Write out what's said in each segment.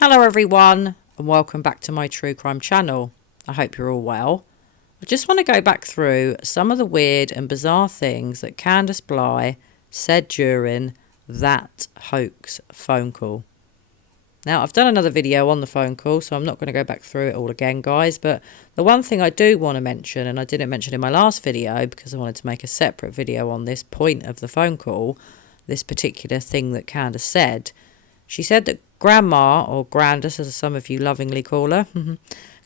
Hello everyone and welcome back to my true crime channel. I hope you're all well. I just want to go back through some of the weird and bizarre things that Candice Bly said during that hoax phone call. Now, I've done another video on the phone call, so I'm not going to go back through it all again, guys, but the one thing I do want to mention, and I didn't mention in my last video because I wanted to make a separate video on this point of the phone call, this particular thing that Candice said. She said that Grandma, or Grandis as some of you lovingly call her,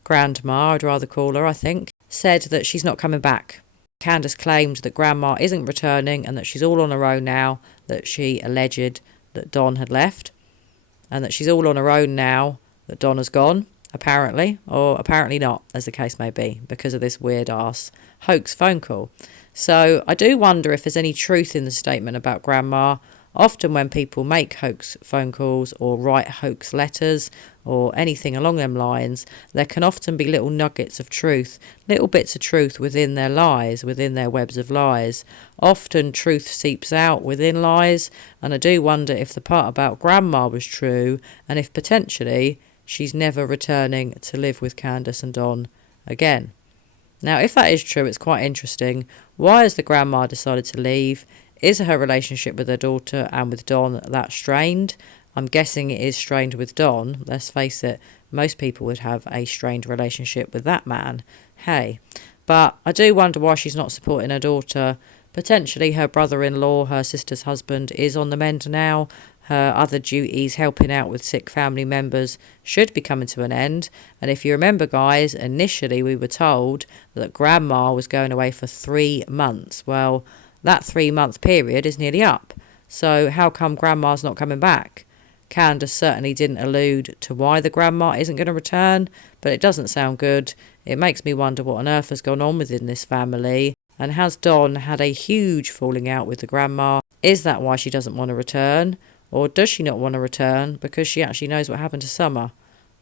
Grandma I'd rather call her, I think, said that she's not coming back. Candice claimed that Grandma isn't returning and that she's all on her own now, that she alleged that Don had left, and that she's all on her own now that Don has gone, apparently, or apparently not, as the case may be, because of this weird-ass hoax phone call. So I do wonder if there's any truth in the statement about Grandma. Often when people make hoax phone calls or write hoax letters or anything along them lines, there can often be little nuggets of truth, little bits of truth within their lies, within their webs of lies. Often truth seeps out within lies, and I do wonder if the part about Grandma was true and if potentially she's never returning to live with Candice and Don again. Now, if that is true, it's quite interesting. Why has the Grandma decided to leave? Is her relationship with her daughter and with Don that strained? I'm guessing it is strained with Don. Let's face it, most people would have a strained relationship with that man. Hey, but I do wonder why she's not supporting her daughter. Potentially her brother-in-law, her sister's husband, is on the mend now. Her other duties, helping out with sick family members, should be coming to an end. And if you remember, guys, initially we were told that Grandma was going away for 3 months. Well, that 3-month period is nearly up. So how come Grandma's not coming back? Candice certainly didn't allude to why the Grandma isn't going to return, but it doesn't sound good. It makes me wonder what on earth has gone on within this family. And has Don had a huge falling out with the Grandma? Is that why she doesn't want to return? Or does she not want to return because she actually knows what happened to Summer?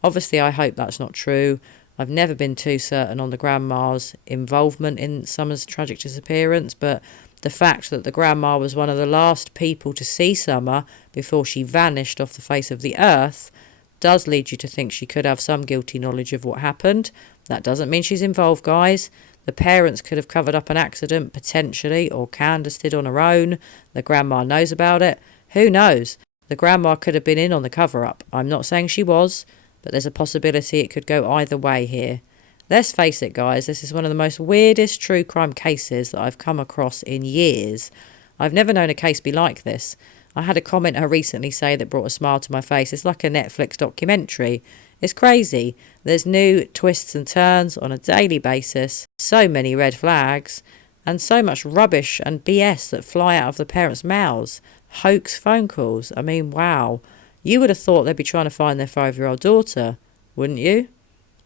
Obviously, I hope that's not true. I've never been too certain on the Grandma's involvement in Summer's tragic disappearance, but the fact that the Grandma was one of the last people to see Summer before she vanished off the face of the earth does lead you to think she could have some guilty knowledge of what happened. That doesn't mean she's involved, guys. The parents could have covered up an accident, potentially, or Candice did on her own. The Grandma knows about it. Who knows? The Grandma could have been in on the cover-up. I'm not saying she was, but there's a possibility it could go either way here. Let's face it, guys, this is one of the most weirdest true crime cases that I've come across in years. I've never known a case be like this. I had a commenter recently say that brought a smile to my face. It's like a Netflix documentary. It's crazy. There's new twists and turns on a daily basis, so many red flags, and so much rubbish and BS that fly out of the parents' mouths. Hoax phone calls. I mean, wow. You would have thought they'd be trying to find their 5-year-old daughter, wouldn't you?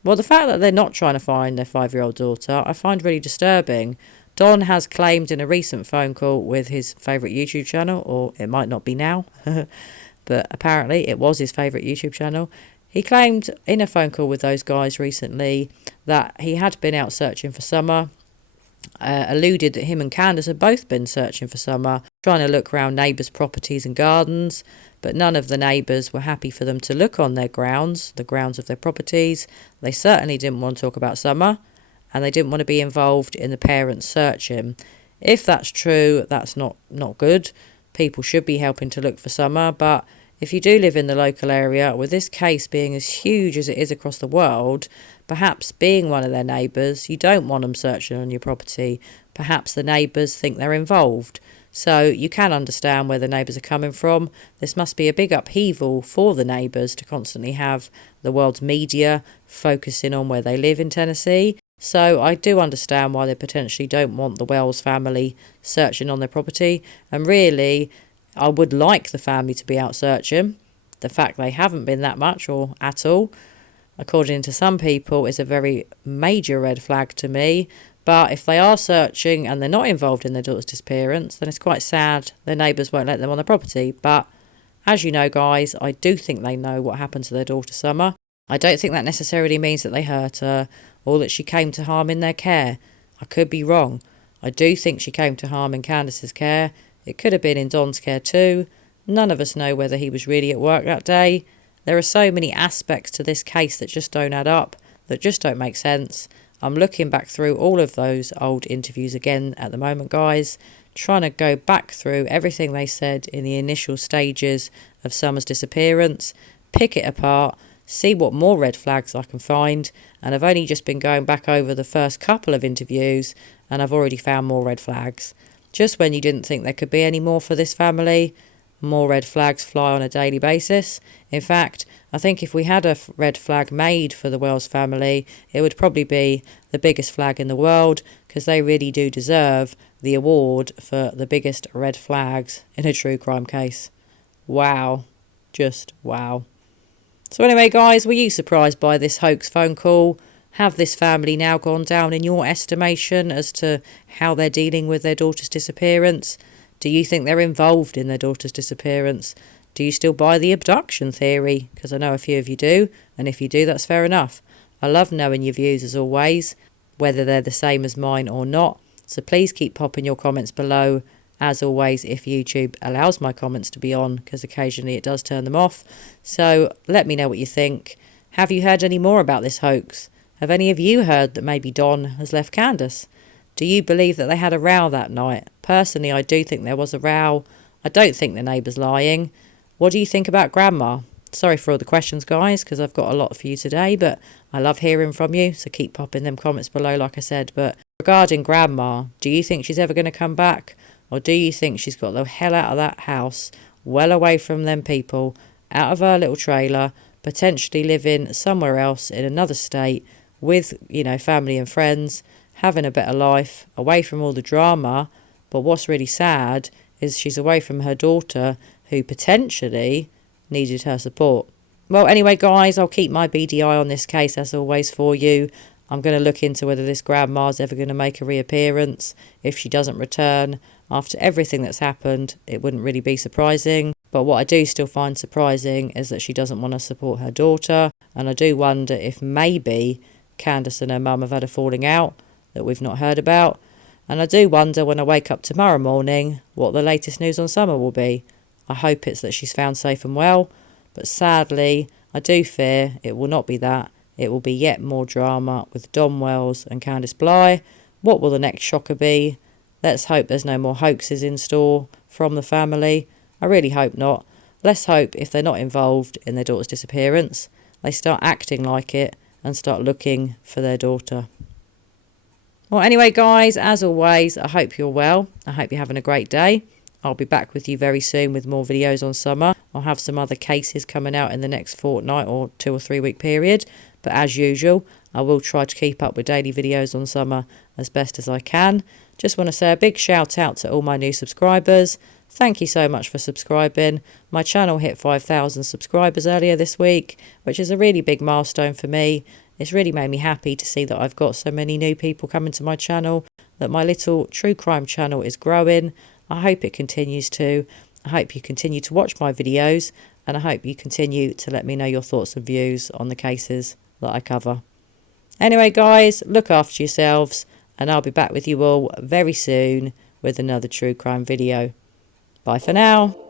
Well, the fact that they're not trying to find their 5-year-old daughter, I find really disturbing. Don has claimed in a recent phone call with his favourite YouTube channel, or it might not be now, but apparently it was his favourite YouTube channel. He claimed in a phone call with those guys recently that he had been out searching for Summer, alluded that him and Candice had both been searching for Summer, trying to look around neighbours' properties and gardens, but none of the neighbours were happy for them to look on their grounds, the grounds of their properties. They certainly didn't want to talk about Summer, and they didn't want to be involved in the parents searching. If that's true, that's not good. People should be helping to look for Summer, but if you do live in the local area, with this case being as huge as it is across the world, perhaps being one of their neighbours, you don't want them searching on your property. Perhaps the neighbours think they're involved. So you can understand where the neighbours are coming from. This must be a big upheaval for the neighbours to constantly have the world's media focusing on where they live in Tennessee. So I do understand why they potentially don't want the Wells family searching on their property. And really, I would like the family to be out searching. The fact they haven't been that much or at all, according to some people, is a very major red flag to me. But if they are searching and they're not involved in their daughter's disappearance, then it's quite sad their neighbours won't let them on the property. But as you know, guys, I do think they know what happened to their daughter Summer. I don't think that necessarily means that they hurt her or that she came to harm in their care. I could be wrong. I do think she came to harm in Candice's care. It could have been in Don's care too. None of us know whether he was really at work that day. There are so many aspects to this case that just don't add up, that just don't make sense. I'm looking back through all of those old interviews again at the moment, guys, trying to go back through everything they said in the initial stages of Summer's disappearance, pick it apart, see what more red flags I can find, and I've only just been going back over the first couple of interviews and I've already found more red flags. Just when you didn't think there could be any more for this family, more red flags fly on a daily basis. In fact, I think if we had a red flag made for the Wells family, it would probably be the biggest flag in the world, because they really do deserve the award for the biggest red flags in a true crime case. Wow. Just wow. So anyway, guys, were you surprised by this hoax phone call? Have this family now gone down in your estimation as to how they're dealing with their daughter's disappearance? Do you think they're involved in their daughter's disappearance? Do you still buy the abduction theory? Because I know a few of you do, and if you do, that's fair enough. I love knowing your views as always, whether they're the same as mine or not. So please keep popping your comments below. As always, if YouTube allows my comments to be on, because occasionally it does turn them off. So let me know what you think. Have you heard any more about this hoax? Have any of you heard that maybe Don has left Candace? Do you believe that they had a row that night? Personally, I do think there was a row. I don't think the neighbour's lying. What do you think about Grandma? Sorry for all the questions, guys, because I've got a lot for you today, but I love hearing from you, so keep popping them comments below, like I said. But regarding Grandma, do you think she's ever going to come back? Or do you think she's got the hell out of that house, well away from them people, out of her little trailer, potentially living somewhere else in another state with, family and friends, having a better life, away from all the drama? But what's really sad is she's away from her daughter, who potentially needed her support. Well, anyway, guys, I'll keep my BDI on this case as always for you. I'm going to look into whether this grandma's ever going to make a reappearance. If she doesn't return, after everything that's happened, it wouldn't really be surprising. But what I do still find surprising is that she doesn't want to support her daughter. And I do wonder if maybe Candace and her mum have had a falling out that we've not heard about. And I do wonder when I wake up tomorrow morning what the latest news on Summer will be. I hope it's that she's found safe and well. But sadly, I do fear it will not be that. It will be yet more drama with Don Wells and Candice Bly. What will the next shocker be? Let's hope there's no more hoaxes in store from the family. I really hope not. Let's hope if they're not involved in their daughter's disappearance, they start acting like it and start looking for their daughter. Well, anyway, guys, as always, I hope you're well. I hope you're having a great day. I'll be back with you very soon with more videos on Summer. I'll have some other cases coming out in the next fortnight or 2 or 3 week period. But as usual, I will try to keep up with daily videos on Summer as best as I can. Just want to say a big shout out to all my new subscribers. Thank you so much for subscribing. My channel hit 5,000 subscribers earlier this week, which is a really big milestone for me. It's really made me happy to see that I've got so many new people coming to my channel, that my little true crime channel is growing. I hope it continues to. I hope you continue to watch my videos, and I hope you continue to let me know your thoughts and views on the cases that I cover. Anyway, guys, look after yourselves, and I'll be back with you all very soon with another true crime video. Bye for now.